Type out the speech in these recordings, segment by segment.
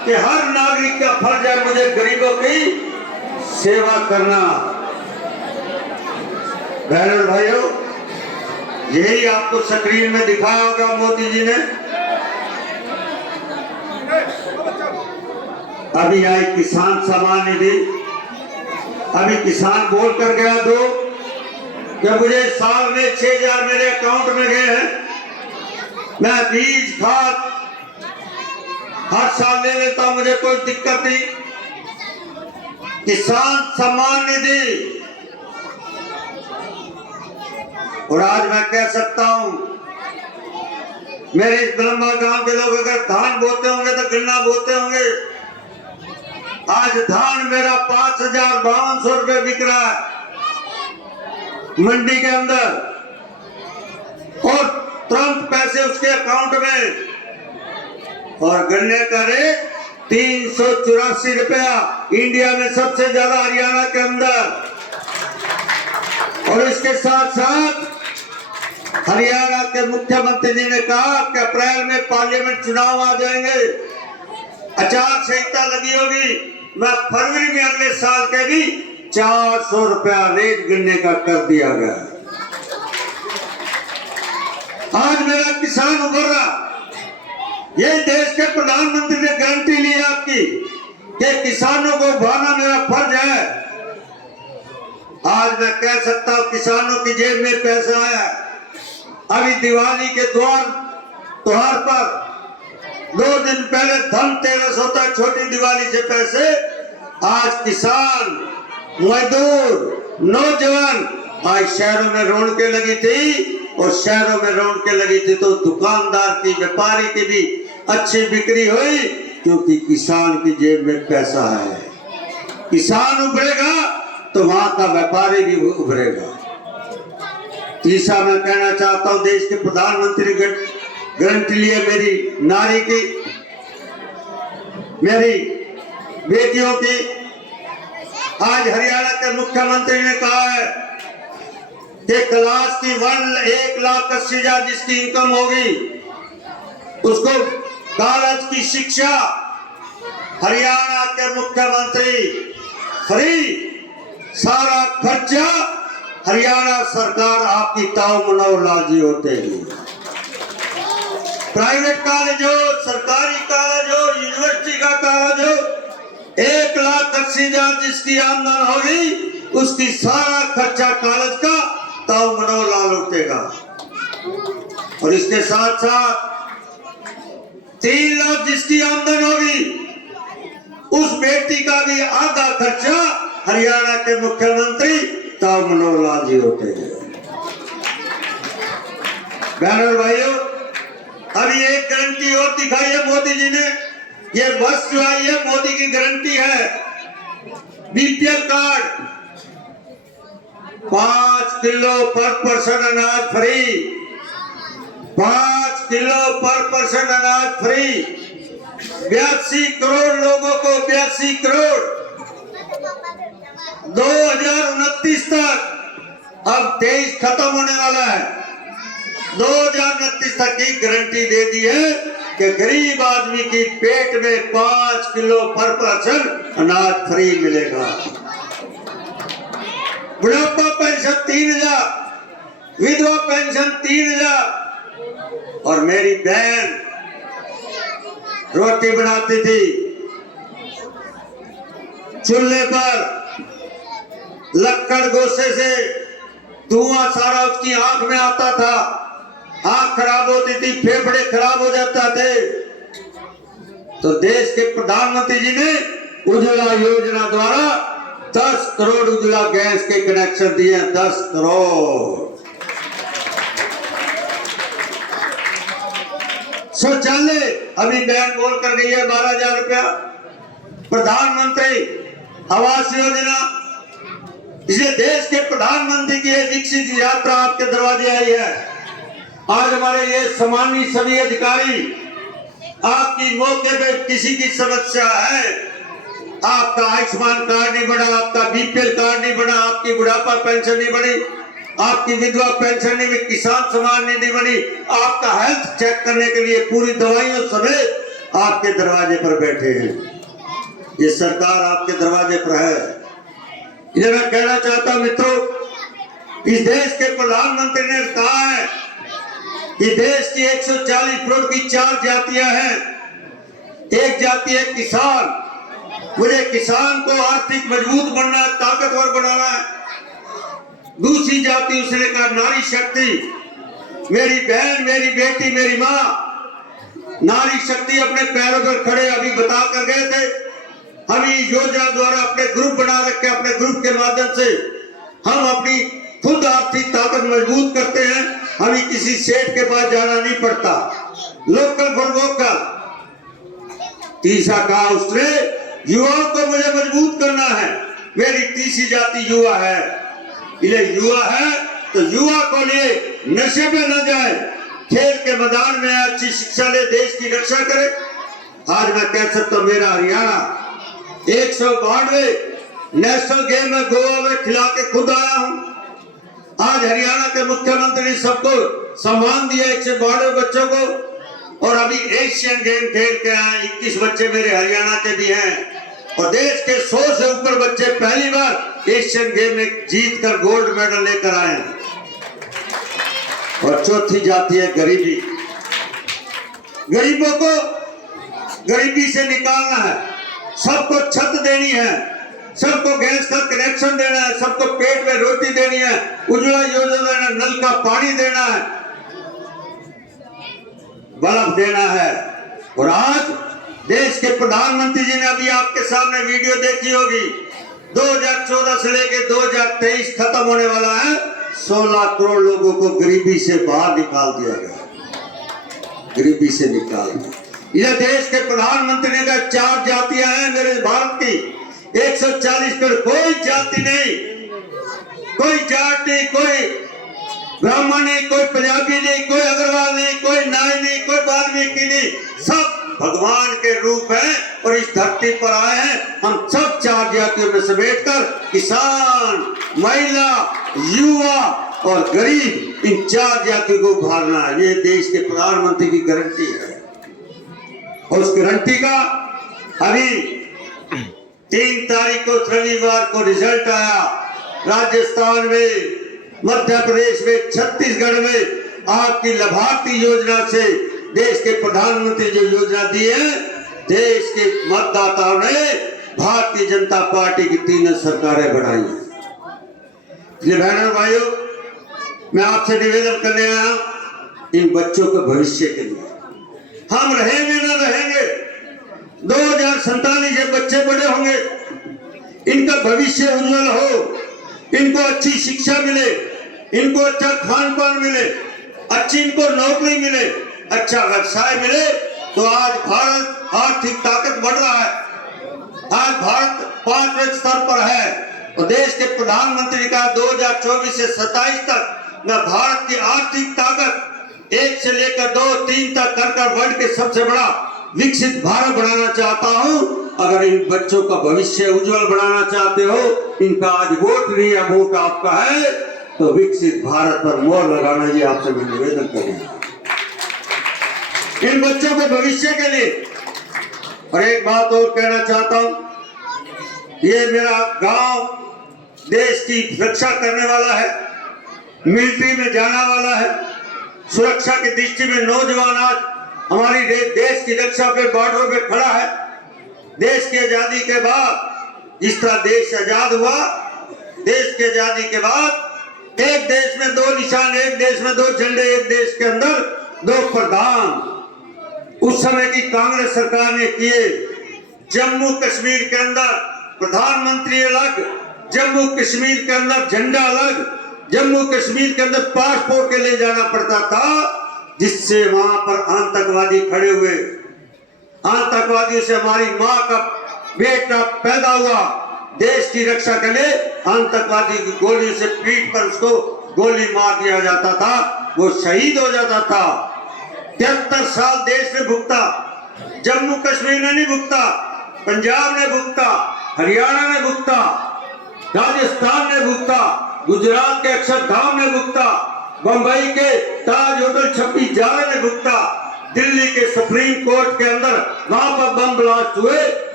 कि हर नागरिक का फर्ज है मुझे गरीबों की सेवा करना। बहनों और भाइयों, यही आपको स्क्रीन में दिखाया होगा मोदी जी ने। अभी आई किसान सम्मान निधि, अभी किसान बोल कर गया कि मुझे साल में 6,000 मेरे अकाउंट में गए हैं, मैं बीज खाद हर साल ले लेता हूं, मुझे कोई दिक्कत नहीं। किसान सम्मान निधि, और आज मैं कह सकता हूं मेरे इस ब्रह्मा गांव के लोग अगर धान बोते होंगे तो गन्ना बोते होंगे। आज धान मेरा 5,5200 रुपए बिक रहा है मंडी के अंदर, और तुरंत पैसे उसके अकाउंट में। और गन्ने का रेट 384 रुपया, इंडिया में सबसे ज्यादा हरियाणा के अंदर। और इसके साथ साथ हरियाणा के मुख्यमंत्री जी ने कहा कि अप्रैल में पार्लियामेंट चुनाव आ जाएंगे, आचार संहिता लगी होगी, मैं फरवरी में अगले साल के भी 400 रुपया रेट गन्ने का कर दिया गया। आज मेरा किसान उभर रहा, ये देश के प्रधानमंत्री ने गारंटी ली आपकी कि किसानों को उभारना मेरा फर्ज है। आज मैं कह सकता हूं किसानों की जेब में पैसा आया। अभी दिवाली के त्योहार पर 2 दिन पहले धनतेरस होता है, छोटी दिवाली से पैसे। आज किसान, मजदूर, नौजवान आज शहरों में रौनकें लगी थी, और शहरों में रौनकें लगी थी तो दुकानदार की, व्यापारी की भी अच्छी बिक्री हुई, क्योंकि किसान की जेब में पैसा है। किसान उभरेगा तो वहां का व्यापारी भी उभरेगा। तीसरा मैं कहना चाहता हूं, देश के प्रधानमंत्री गारंटी लिए मेरी नारी की, मेरी बेटियों की। आज हरियाणा के मुख्यमंत्री ने कहा है कि क्लास की 1,80,000 जिसकी इनकम होगी उसको कॉलेज की शिक्षा हरियाणा के मुख्यमंत्री फ्री, सारा खर्चा हरियाणा सरकार आपकी ताऊ लाजी होते हैं। प्राइवेट कॉलेज हो, सरकारी कॉलेज हो, यूनिवर्सिटी का कॉलेज हो, 1,80,000 जिसकी आमदन होगी उसकी सारा खर्चा कॉलेज का ताऊ मनोहर उठेगा। और इसके साथ साथ 3 लाख जिसकी आमदन होगी उस बेटी का भी आधा खर्चा हरियाणा के मुख्यमंत्री ताऊ मनोहर जी होते हैं। बहनों भाइयों, अभी एक गारंटी और दिखाई है मोदी जी ने। ये बस जो आई है मोदी की गारंटी है, बीपीएल कार्ड 5 किलो पर पर्सन अनाज फ्री, 5 किलो पर पर्सन अनाज फ्री। 82 करोड़ लोगों को, 82 करोड़ 2029 तक, अब 23 खत्म होने वाला है, 2029 तक की गारंटी दे दी है कि गरीब आदमी की पेट में 5 किलो पर पर्सन अनाज फ्री मिलेगा। बुढ़ापा पेंशन 3,000, विधवा पेंशन 3,000। और मेरी बहन रोटी बनाती थी चूल्हे पर, लक्कड़ गोसे से धुआं सारा उसकी आंख में आता था, आंख खराब होती थी, फेफड़े खराब हो जाते थे। तो देश के प्रधानमंत्री जी ने उज्ज्वला योजना द्वारा 10 करोड़ उज्ज्वला गैस के कनेक्शन दिए, 10 करोड़। शौचालय अभी बहन बोल कर गई है 12,000 रुपया। प्रधानमंत्री आवास योजना, इसे देश के प्रधानमंत्री की विकसित यात्रा आपके दरवाजे आई है। आज हमारे ये सम्मानित सभी अधिकारी, आपकी मौके पे किसी की समस्या है, आपका आयुष्मान कार्ड नहीं बना, आपका बीपीएल कार्ड नहीं बना, आपकी बुढ़ापा पेंशन नहीं बनी, आपकी विधवा पेंशन नहीं, किसान सम्मान निधि बनी, आपका हेल्थ चेक करने के लिए पूरी दवाइयों समेत आपके दरवाजे पर बैठे हैं, ये सरकार आपके दरवाजे पर है। ये मैं कहना चाहता हूं मित्रों, इस देश के प्रधानमंत्री ने कहा है कि देश की 140 करोड़ की 4 जातियां हैं। एक जाति है किसान, मुझे किसान को आर्थिक मजबूत बनना है, ताकतवर बनाना है। दूसरी जाति उसने कहा नारी शक्ति, मेरी बहन, मेरी बेटी, मेरी माँ। नारी शक्ति अपने पैरों पर खड़े अभी बता कर गए थे। हम योजना द्वारा अपने ग्रुप बना रखे, अपने ग्रुप के माध्यम से हम अपनी खुद आर्थिक ताकत मजबूत करते हैं। हमें किसी सेठ के पास जाना नहीं पड़ता। Local for vocal. तीसरा कहा उसने, युवाओं को मुझे मजबूत करना है। मेरी तीसरी जाति युवा है, इसलिए युवा है तो युवा को लिए नशे में न जाए, खेल के मैदान में अच्छी शिक्षा ले, देश की रक्षा करे। आज मैं कह सकता हूँ मेरा हरियाणा 192 नेशनल गेम में गोवा में खिला के खुद आया हूँ। आज हरियाणा के मुख्यमंत्री ने सबको सम्मान दिया 192 बच्चों को, और अभी एशियन गेम खेल के आए 21 बच्चे मेरे हरियाणा के भी हैं, और देश के 100 से ऊपर बच्चे पहली बार एशियन गेम में जीत कर गोल्ड मेडल लेकर आए हैं। और चौथी जाति है गरीबी। गरीबों को गरीबी से निकालना है, सबको छत देनी है, सबको गैस का कनेक्शन देना है, सबको पेट में रोटी देनी है, उज्ज्वला योजना देना, नल का पानी देना है, बल्ब देना है। और आज देश के प्रधानमंत्री जी ने अभी आपके सामने वीडियो देखी होगी, 2014 से लेकर 2023 खत्म होने वाला है, 16 करोड़ लोगों को गरीबी से बाहर निकाल दिया गया। गरीबी से निकाल दिया। यह देश के प्रधानमंत्री ने कहा 4 जातियां हैं मेरे भारत की, 140 करोड़, कोई जाति नहीं, कोई जाट नहीं, कोई ब्राह्मण नहीं, कोई पंजाबी नहीं, कोई अग्रवाल नहीं, कोई नाई नहीं, कोई वाल्मीकि नहीं, सब भगवान के रूप हैं और इस धरती पर आए हैं। हम सब 4 जातियों में समेट कर किसान, महिला, युवा और गरीब, इन 4 जातियों को उभारना है। ये देश के प्रधानमंत्री की गारंटी है, और उस गारंटी का अभी 3 तारीख को रविवार को रिजल्ट आया। राजस्थान में, मध्य प्रदेश में, छत्तीसगढ़ में आपकी लाभार्थी योजना से देश के प्रधानमंत्री जो योजना दी है, देश के मतदाताओं ने भारतीय जनता पार्टी की 3 सरकारें बनाई हैं। इसलिए बहनों भाइयों, मैं आपसे निवेदन करने आया इन बच्चों के भविष्य के लिए। हम रहेंगे ना रहेंगे, 2047 ये बच्चे बड़े होंगे, इनका भविष्य उज्जवल हो, इनको अच्छी शिक्षा मिले, इनको अच्छा खान पान मिले, अच्छी इनको नौकरी मिले, अच्छा व्यवसाय मिले, तो आज भारत आर्थिक ताकत बढ़ रहा है। आज भारत 5वें स्तर पर है, और देश के प्रधानमंत्री का 2024 से 27 तक मैं भारत की आर्थिक ताकत 1 से लेकर 2, 3 तक कर वर्ल्ड के सबसे बड़ा विकसित भारत बनाना चाहता हूं। अगर इन बच्चों का भविष्य उज्जवल बनाना चाहते हो, इनका आज वोट नहीं है, वोट आपका है, तो विकसित भारत पर मोहर लगाना, ये आपसे मैं निवेदन करूंगा इन बच्चों के भविष्य के लिए। और एक बात और कहना चाहता हूं, ये मेरा गांव देश की रक्षा करने वाला है, मिलिट्री में जाने वाला है, सुरक्षा की दृष्टि में नौजवान आज हमारी देश की रक्षा पे बॉर्डरों पे खड़ा है। देश की आजादी के बाद जिस तरह देश आजाद हुआ, देश की आजादी के बाद एक देश में 2 निशान, एक देश में 2 झंडे, एक देश के अंदर 2 प्रधान उस समय की कांग्रेस सरकार ने किए। जम्मू कश्मीर के अंदर प्रधानमंत्री अलग, जम्मू कश्मीर के अंदर झंडा अलग, जम्मू कश्मीर के अंदर पासपोर्ट के ले जाना पड़ता था, जिससे वहां पर आतंकवादी खड़े हुए। आतंकवादियों से हमारी मां का बेटा पैदा हुआ, देश की रक्षा के लिए आतंकवादी की गोली से पीठ पर उसको गोली मार दिया जाता था, वो शहीद हो जाता था। 73 साल देश ने भुगता, जम्मू कश्मीर ने नहीं भुगता, पंजाब ने भुगता, हरियाणा ने भुगता, राजस्थान ने भुगता, गुजरात के अक्षरधाम ने भुगता, बंबई के ताज होटल 26 जारा ने भुगता, दिल्ली के सुप्रीम कोर्ट के अंदर वहां पर बम ब्लास्ट हुए,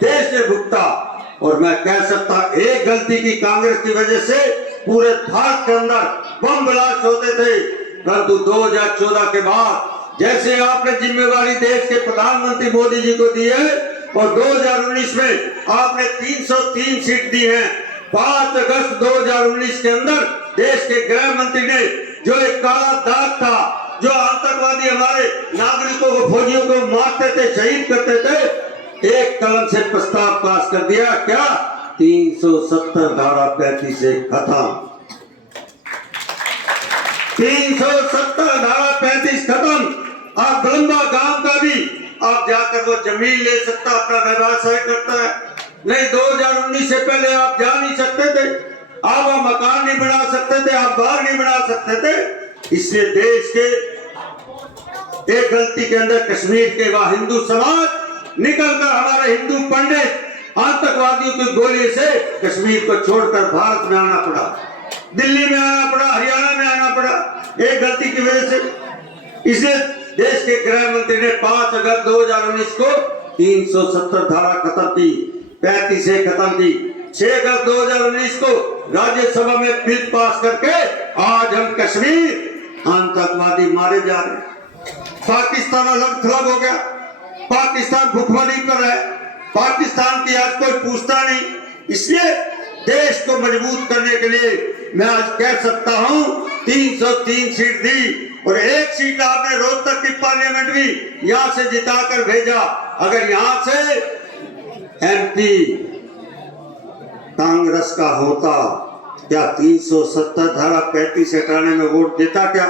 देश ने भुगता। और मैं कह सकता एक गलती की कांग्रेस की वजह से पूरे भारत के अंदर बम ब्लास्ट होते थे, परंतु 2014 के बाद जैसे आपने जिम्मेवारी देश के प्रधानमंत्री मोदी जी को दी है और 2019 में आपने 303 सीट दी है। 5 अगस्त 2019 के अंदर देश के गृह मंत्री ने जो एक काला दाग था, जो आतंकवादी हमारे नागरिकों को, फौजियों को मारते थे, शहीद करते थे, एक कलम से प्रस्ताव पास कर दिया। क्या? 370 धारा 35 से खत्म। 370 धारा 35 खत्म। आप बलंबा गांव का भी आप जाकर वो जमीन ले सकता, अपना व्यवसाय करता है। नहीं, 2019 से पहले आप जा नहीं सकते थे, आप मकान नहीं बना सकते थे, आप बाग नहीं बना सकते थे। इसलिए देश के एक गलती के अंदर कश्मीर के वह हिंदू समाज निकलकर हमारे हिंदू पंडित आतंकवादियों की गोली से कश्मीर को छोड़कर भारत में आना पड़ा, दिल्ली में आना पड़ा, हरियाणा में आना पड़ा, एक गलती की वजह से। इसलिए देश के गृह मंत्री ने 5 अगस्त 2019 को 370 धारा खत्म की, 35 से खत्म की। 6 अगस्त 2019 को राज्यसभा में बिल पास करके आज हम कश्मीर आतंकवादी मारे जा रहे हैं। पाकिस्तान अलग थलग हो गया, पाकिस्तान भूखमरी पर है, पाकिस्तान की आज कोई पूछता नहीं। इसलिए देश को मजबूत करने के लिए मैं आज कह सकता हूं 303 सीट दी और एक सीट आपने रोहतक की पार्लियामेंट भी यहां से जिताकर भेजा। अगर यहां से एमपी कांग्रेस का होता, क्या 370 धारा 35 हटाने में वोट देता? क्या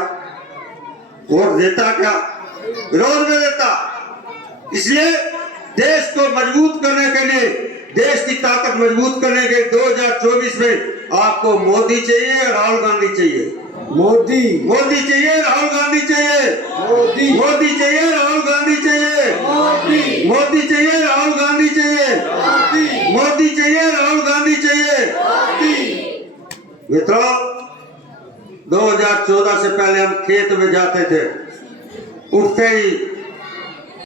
वोट देता? क्या विरोध में देता? इसलिए देश को मजबूत करने के लिए, देश की ताकत मजबूत करने के 2024 में आपको मोदी चाहिए, राहुल गांधी चाहिए। मोदी मोदी चाहिए, राहुल गांधी चाहिए। मोदी मोदी चाहिए, राहुल गांधी चाहिए। मोदी मोदी चाहिए, राहुल गांधी चाहिए। मोदी चाहिए, राहुल गांधी चाहिए। मित्रों, 2014 से पहले हम खेत में जाते थे, उठते ही